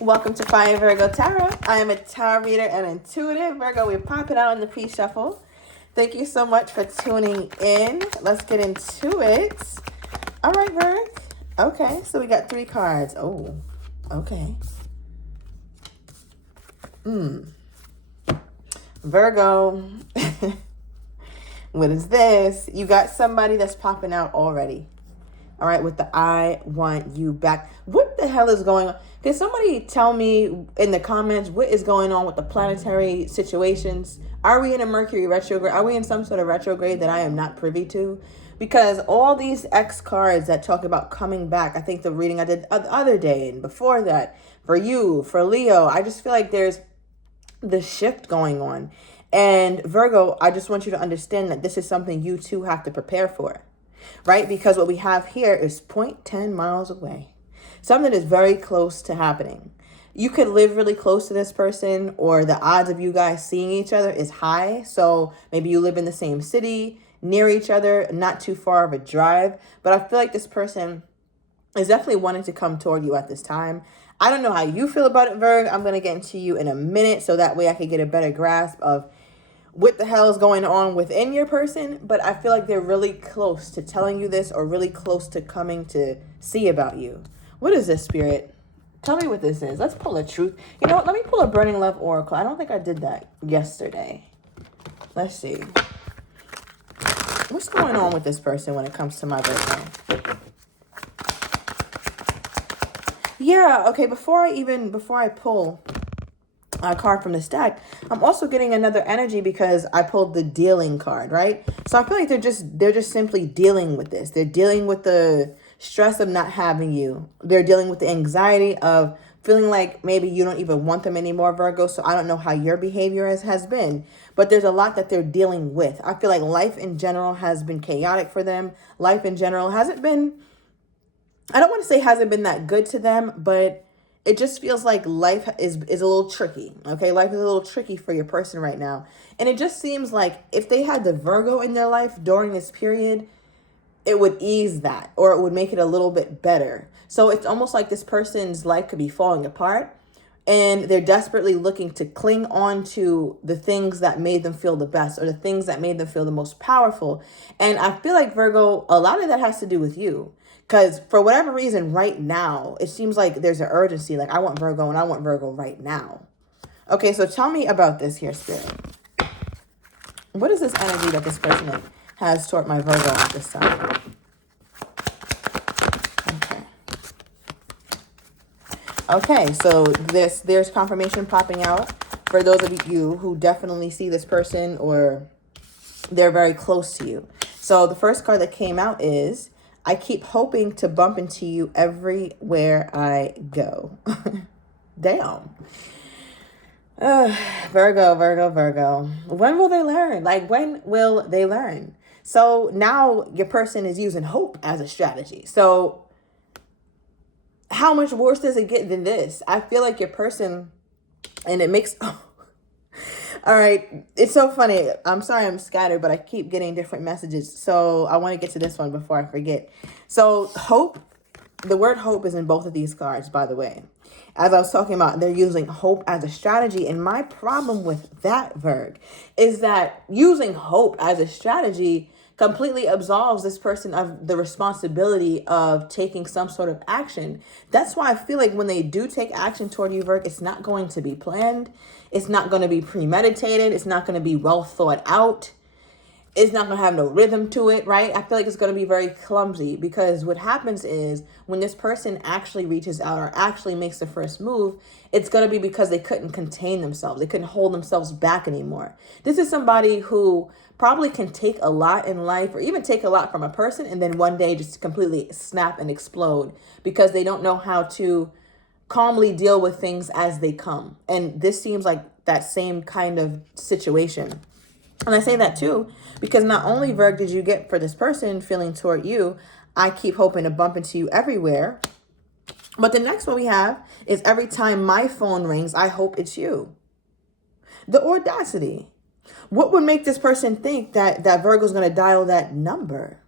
Welcome to Fire Virgo Tarot. I am a tarot reader and intuitive. Virgo, we're popping out on the pre-shuffle. Thank you so much for tuning in. Let's get into it. All right, Virg. Okay, so we got 3 cards. Oh, okay. Virgo. What is this? You got somebody that's popping out already. All right, with the I want you back. What the hell is going on? Can somebody tell me in the comments what is going on with the planetary situations? Are we in a Mercury retrograde? Are we in some sort of retrograde that I am not privy to? Because all these X cards that talk about coming back, I think the reading I did the other day and before that, for you, for Leo, I just feel like there's the shift going on. And Virgo, I just want you to understand that this is something you too have to prepare for. Right? Because what we have here is 0.10 miles away. Something is very close to happening. You could live really close to this person, or the odds of you guys seeing each other is high. So maybe you live in the same city, near each other, not too far of a drive. But I feel like this person is definitely wanting to come toward you at this time. I don't know how you feel about it, Virg. I'm going to get into you in a minute so that way I can get a better grasp of what the hell is going on within your person, but I feel like they're really close to telling you this or really close to coming to see about you. What is this, Spirit? Tell me what this is. Let's pull a truth. You know what? Let me pull a Burning Love Oracle. I don't think I did that yesterday. Let's see. What's going on with this person when it comes to my Virgo? Yeah, okay, before I pull a card from the stack, I'm also getting another energy because I pulled the dealing card, right? So I feel like they're just simply dealing with this. They're dealing with the stress of not having you. They're dealing with the anxiety of feeling like maybe you don't even want them anymore, Virgo. So I don't know how your behavior has been, but there's a lot that they're dealing with. I feel like life in general has been chaotic for them. Life in general hasn't been, I don't want to say hasn't been that good to them, but it just feels like life is a little tricky, okay? Life is a little tricky for your person right now. And it just seems like if they had the Virgo in their life during this period, it would ease that, or it would make it a little bit better. So it's almost like this person's life could be falling apart and they're desperately looking to cling on to the things that made them feel the best or the things that made them feel the most powerful. And I feel like, Virgo, a lot of that has to do with you. Because for whatever reason, right now, it seems like there's an urgency. Like, I want Virgo and I want Virgo right now. Okay, so tell me about this here, Spirit. What is this energy that this person has toward my Virgo at this time? Okay, so there's confirmation popping out for those of you who definitely see this person or they're very close to you. So the first card that came out is, I keep hoping to bump into you everywhere I go. Damn. Virgo. When will they learn? Like, when will they learn? So now your person is using hope as a strategy. So how much worse does it get than this? I feel like your person, and it makes... All right, it's so funny. I'm sorry I'm scattered, but I keep getting different messages. So I want to get to this one before I forget. So hope, the word hope is in both of these cards, by the way. As I was talking about, they're using hope as a strategy. And my problem with that, Virg, is that using hope as a strategy completely absolves this person of the responsibility of taking some sort of action. That's why I feel like when they do take action toward you, Virg, it's not going to be planned. It's not going to be premeditated. It's not going to be well thought out. It's not going to have no rhythm to it, right? I feel like it's going to be very clumsy, because what happens is when this person actually reaches out or actually makes the first move, it's going to be because they couldn't contain themselves. They couldn't hold themselves back anymore. This is somebody who probably can take a lot in life, or even take a lot from a person, and then one day just completely snap and explode because they don't know how to calmly deal with things as they come. And this seems like that same kind of situation. And I say that too, because not only, Virg, did you get for this person feeling toward you, I keep hoping to bump into you everywhere. But the next one we have is, every time my phone rings, I hope it's you. The audacity. What would make this person think that Virgo's going to dial that number?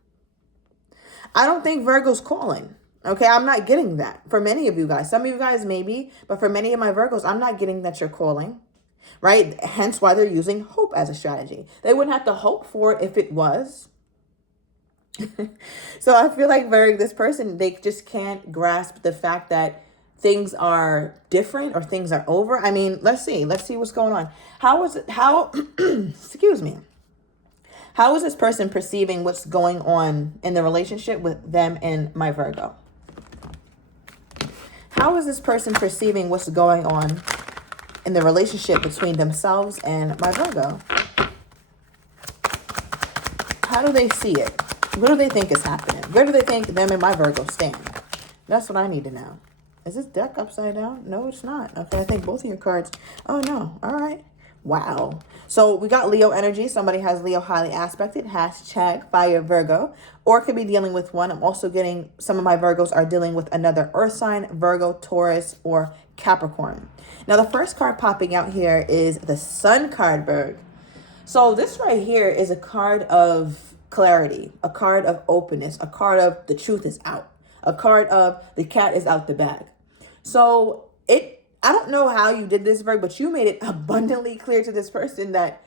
I don't think Virgo's calling. Okay, I'm not getting that for many of you guys. Some of you guys maybe, but for many of my Virgos, I'm not getting that you're calling, right? Hence why they're using hope as a strategy. They wouldn't have to hope for it if it was. So I feel like this person, they just can't grasp the fact that things are different or things are over. I mean, let's see what's going on. Excuse me. How is this person perceiving what's going on in the relationship with them and my Virgo? How is this person perceiving what's going on in the relationship between themselves and my Virgo? How do they see it? What do they think is happening? Where do they think them and my Virgo stand? That's what I need to know. Is this deck upside down? No, it's not. Okay, I think both of your cards. Oh, no. All right. Wow. So we got Leo energy. Somebody has Leo highly aspected. Hashtag fire Virgo. Or could be dealing with one. I'm also getting some of my Virgos are dealing with another earth sign, Virgo, Taurus, or Capricorn. Now, the first card popping out here is the Sun card, Virgo. So this right here is a card of clarity, a card of openness, a card of the truth is out, a card of the cat is out the bag. So I don't know how you did this, Virgo, but you made it abundantly clear to this person that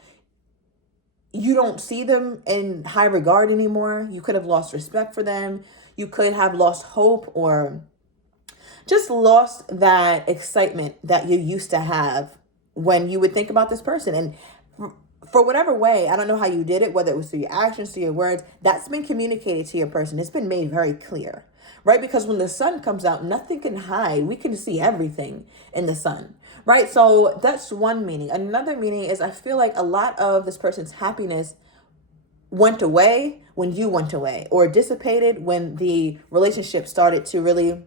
you don't see them in high regard anymore. You could have lost respect for them. You could have lost hope or just lost that excitement that you used to have when you would think about this person. And for whatever way, I don't know how you did it, whether it was through your actions, through your words, that's been communicated to your person. It's been made very clear, right? Because when the sun comes out, nothing can hide. We can see everything in the sun, right? So that's one meaning. Another meaning is I feel like a lot of this person's happiness went away when you went away, or dissipated when the relationship started to really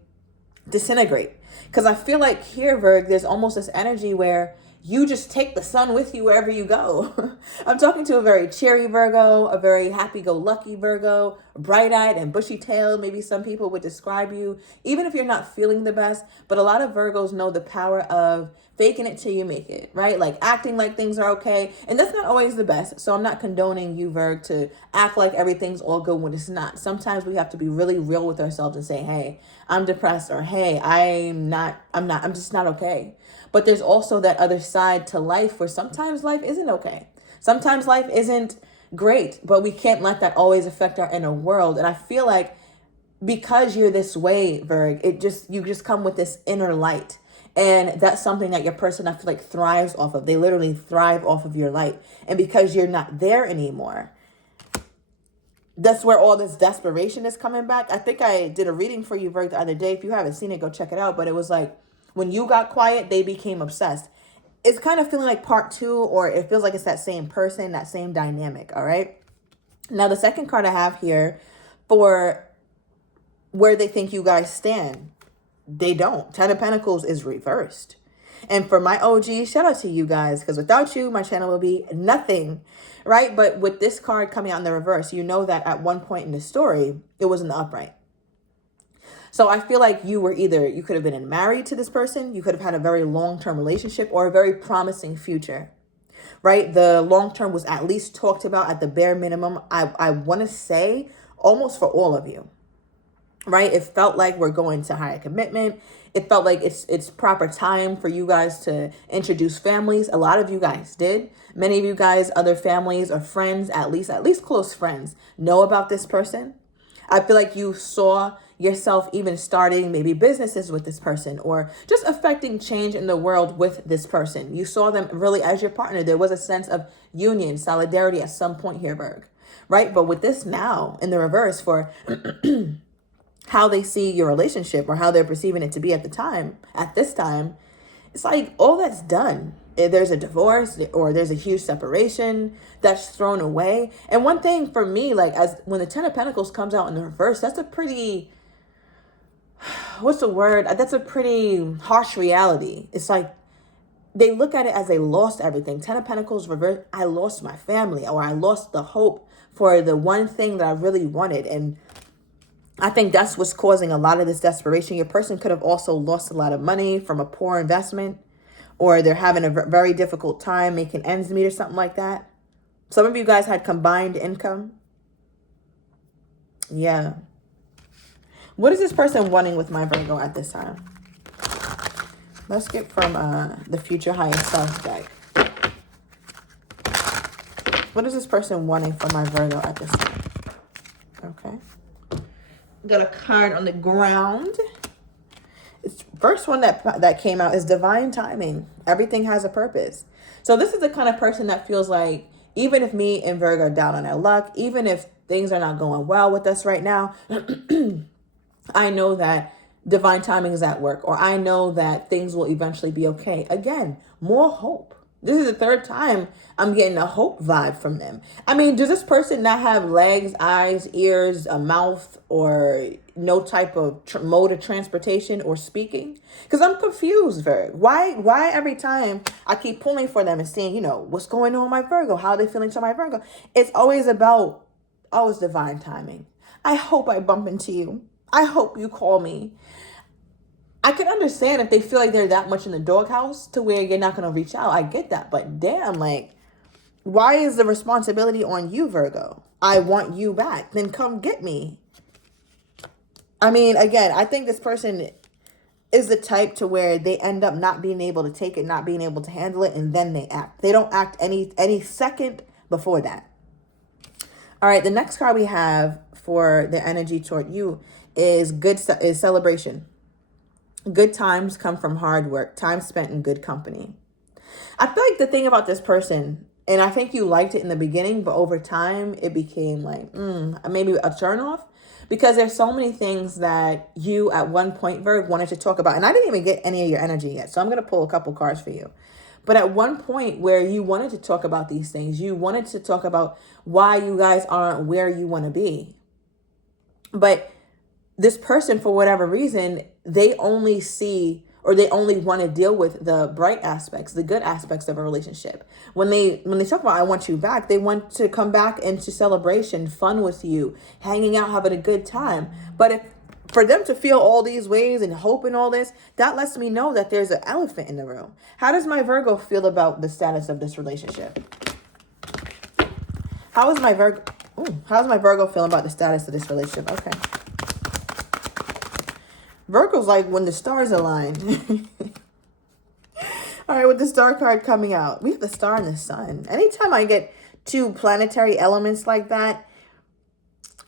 disintegrate. Because I feel like here, Virg, there's almost this energy where you just take the sun with you wherever you go. I'm talking to a very cheery Virgo, a very happy-go-lucky Virgo, bright-eyed and bushy-tailed. Maybe some people would describe you, even if you're not feeling the best. But a lot of Virgos know the power of faking it till you make it, right? Like acting like things are okay. And that's not always the best. So I'm not condoning you, Virg, to act like everything's all good when it's not. Sometimes we have to be really real with ourselves and say, hey, I'm depressed, or hey, I'm just not okay. But there's also that other side to life where sometimes life isn't okay. Sometimes life isn't great, but we can't let that always affect our inner world. And I feel like because you're this way, Virg, you just come with this inner light. And that's something that your person, I feel like, thrives off of. They literally thrive off of your light. And because you're not there anymore, that's where all this desperation is coming back. I think I did a reading for you, Virg, the other day. If you haven't seen it, go check it out. But it was like, when you got quiet, they became obsessed. It's kind of feeling like part two, or it feels like it's that same person, that same dynamic, all right? Now, the second card I have here for where they think you guys stand, they don't. Ten of Pentacles is reversed. And for my OG, shout out to you guys, because without you, my channel will be nothing, right? But with this card coming out in the reverse, you know that at one point in the story, it was in the upright. So I feel like you could have been married to this person, you could have had a very long-term relationship or a very promising future, right? The long-term was at least talked about at the bare minimum. I want to say almost for all of you, right? It felt like we're going to higher commitment. It felt like it's proper time for you guys to introduce families. A lot of you guys did. Many of you guys, other families or friends, at least close friends, know about this person. I feel like you saw yourself even starting maybe businesses with this person, or just affecting change in the world with this person. You saw them really as your partner. There was a sense of union, solidarity at some point here, Virg, right? But with this now in the reverse for how they see your relationship or how they're perceiving it to be at this time, it's like all that's done. There's a divorce or there's a huge separation that's thrown away. And one thing for me, like when the Ten of Pentacles comes out in the reverse, that's a pretty, That's a pretty harsh reality. It's like they look at it as they lost everything. Ten of Pentacles reverse, I lost my family, or I lost the hope for the one thing that I really wanted. And I think that's what's causing a lot of this desperation. Your person could have also lost a lot of money from a poor investment, or they're having a very difficult time making ends meet or something like that. Some of you guys had combined income. Yeah. What is this person wanting with my Virgo at this time? Let's get from the Future Higher Self deck. What is this person wanting from my Virgo at this time? Okay. Got a card on the ground. First one that came out is divine timing. Everything has a purpose. So this is the kind of person that feels like even if me and Virgo are down on our luck, even if things are not going well with us right now, I know that divine timing is at work, or I know that things will eventually be okay. Again, more hope. This is the third time I'm getting a hope vibe from them. I mean, does this person not have legs, eyes, ears, a mouth, or no type of mode of transportation or speaking? Because I'm confused, Virgo. Why every time I keep pulling for them and seeing, what's going on with my Virgo? How are they feeling to my Virgo? It's always about, it's divine timing. I hope I bump into you. I hope you call me. I can understand if they feel like they're that much in the doghouse to where you're not going to reach out. I get that. But damn, why is the responsibility on you, Virgo? I want you back. Then come get me. I mean, again, I think this person is the type to where they end up not being able to take it, not being able to handle it, and then they act. They don't act any second before that. All right, the next card we have for the energy toward you is celebration. Good times come from hard work, time spent in good company. I feel like the thing about this person, and I think you liked it in the beginning, but over time it became maybe a turnoff, because there's so many things that you at one point, Virg, wanted to talk about. And I didn't even get any of your energy yet, so I'm going to pull a couple cards for you. But at one point where you wanted to talk about these things, you wanted to talk about why you guys aren't where you want to be. But this person, for whatever reason, they only see, or they only want to deal with the bright aspects, the good aspects of a relationship. When they talk about I want you back, they want to come back into celebration, fun with you, hanging out, having a good time. But for them to feel all these ways and hope and all this, that lets me know that there's an elephant in the room. How does my Virgo feel about the status of this relationship? How's my Virgo feeling about the status of this relationship? Okay. Virgo's like when the stars align. All right, with the star card coming out, we have the star and the sun. Anytime I get two planetary elements like that,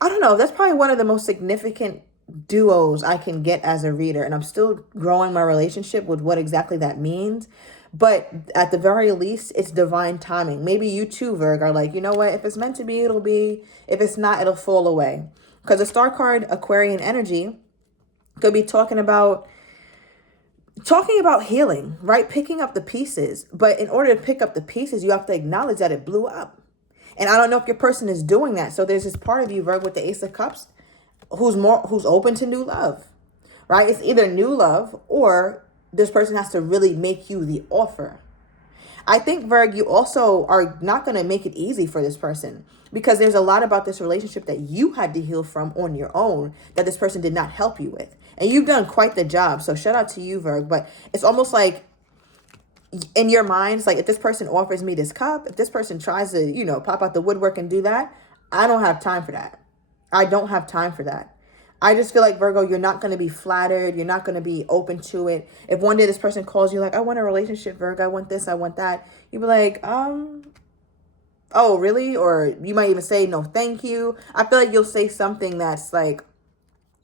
I don't know, that's probably one of the most significant duos I can get as a reader. And I'm still growing my relationship with what exactly that means. But at the very least, it's divine timing. Maybe you too, Virg, are like, you know what? If it's meant to be, it'll be. If it's not, it'll fall away. Because the star card, Aquarian energy, could be talking about healing, right? Picking up the pieces. But in order to pick up the pieces, you have to acknowledge that it blew up. And I don't know if your person is doing that. So there's this part of you, Virg, with the Ace of Cups, who's open to new love, right? It's either new love or this person has to really make you the offer. I think, Virg, you also are not going to make it easy for this person, because there's a lot about this relationship that you had to heal from on your own that this person did not help you with. And you've done quite the job. So shout out to you, Virg. But it's almost like in your mind, it's like, if this person offers me this cup, if this person tries to, pop out the woodwork and do that, I don't have time for that. I don't have time for that. I just feel like, Virgo, you're not going to be flattered. You're not going to be open to it. If one day this person calls you like, I want a relationship, Virgo, I want this, I want that, you'd be like, oh, really? Or you might even say, no, thank you. I feel like you'll say something that's like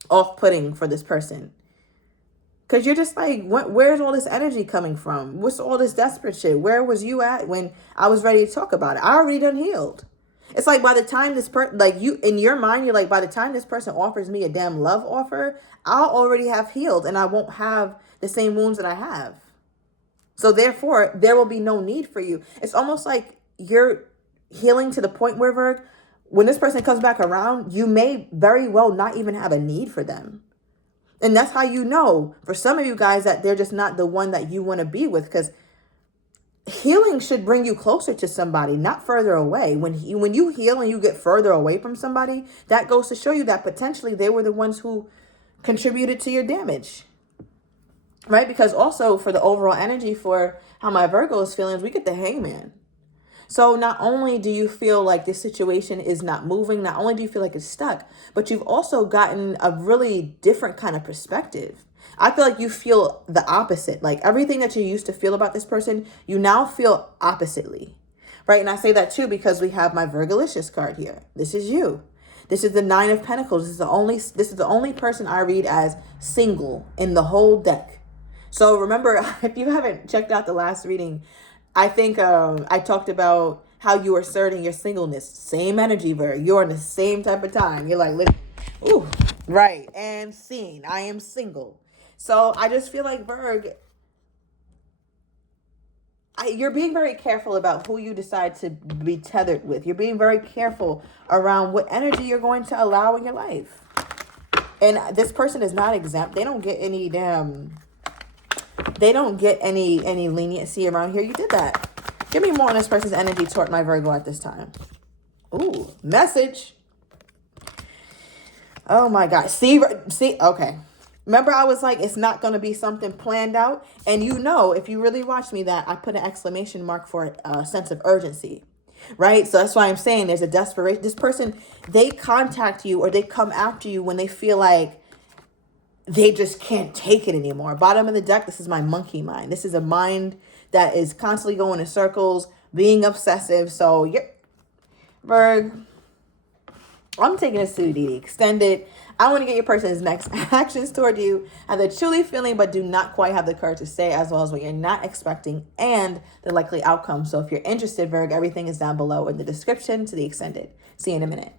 off-putting for this person. Because you're just like, where's all this energy coming from? What's all this desperate shit? Where was you at when I was ready to talk about it? I already done healed. It's like by the time this person, like you, in your mind, you're like, by the time this person offers me a damn love offer, I'll already have healed and I won't have the same wounds that I have. So therefore, there will be no need for you. It's almost like you're healing to the point where, Virg, when this person comes back around, you may very well not even have a need for them. And that's how you know, for some of you guys, that they're just not the one that you want to be with, because healing should bring you closer to somebody, not further away. When you heal and you get further away from somebody, that goes to show you that potentially they were the ones who contributed to your damage, right? Because also for the overall energy for how my Virgo is feeling, we get the Hangman. So not only do you feel like this situation is not moving, not only do you feel like it's stuck, but you've also gotten a really different kind of perspective. I feel like you feel the opposite. Like everything that you used to feel about this person, you now feel oppositely. Right? And I say that too because we have my Virgolicious card here. This is you. This is the Nine of Pentacles. This is the only person I read as single in the whole deck. So remember, if you haven't checked out the last reading, I think I talked about how you are asserting your singleness. Same energy, Virg. You're in the same type of time. You're like, listen, ooh, right, and seen. I am single. So I just feel like, Virg, you're being very careful about who you decide to be tethered with. You're being very careful around what energy you're going to allow in your life. And this person is not exempt. They don't get any any leniency around here. You did that. Give me more on this person's energy toward my Virgo at this time. Ooh, message. Oh my God. See, okay. Remember, I was like, it's not going to be something planned out. And if you really watched me, that I put an exclamation mark for a sense of urgency, right? So that's why I'm saying there's a desperation. This person, they contact you or they come after you when they feel like they just can't take it anymore. Bottom of the deck, this is my monkey mind. This is a mind that is constantly going in circles, being obsessive. So, Virg, I'm taking this to the extended. I want to get your person's next actions toward you. How they're truly feeling, but do not quite have the courage to say, as well as what you're not expecting and the likely outcome. So if you're interested, Virg, everything is down below in the description to the extended. See you in a minute.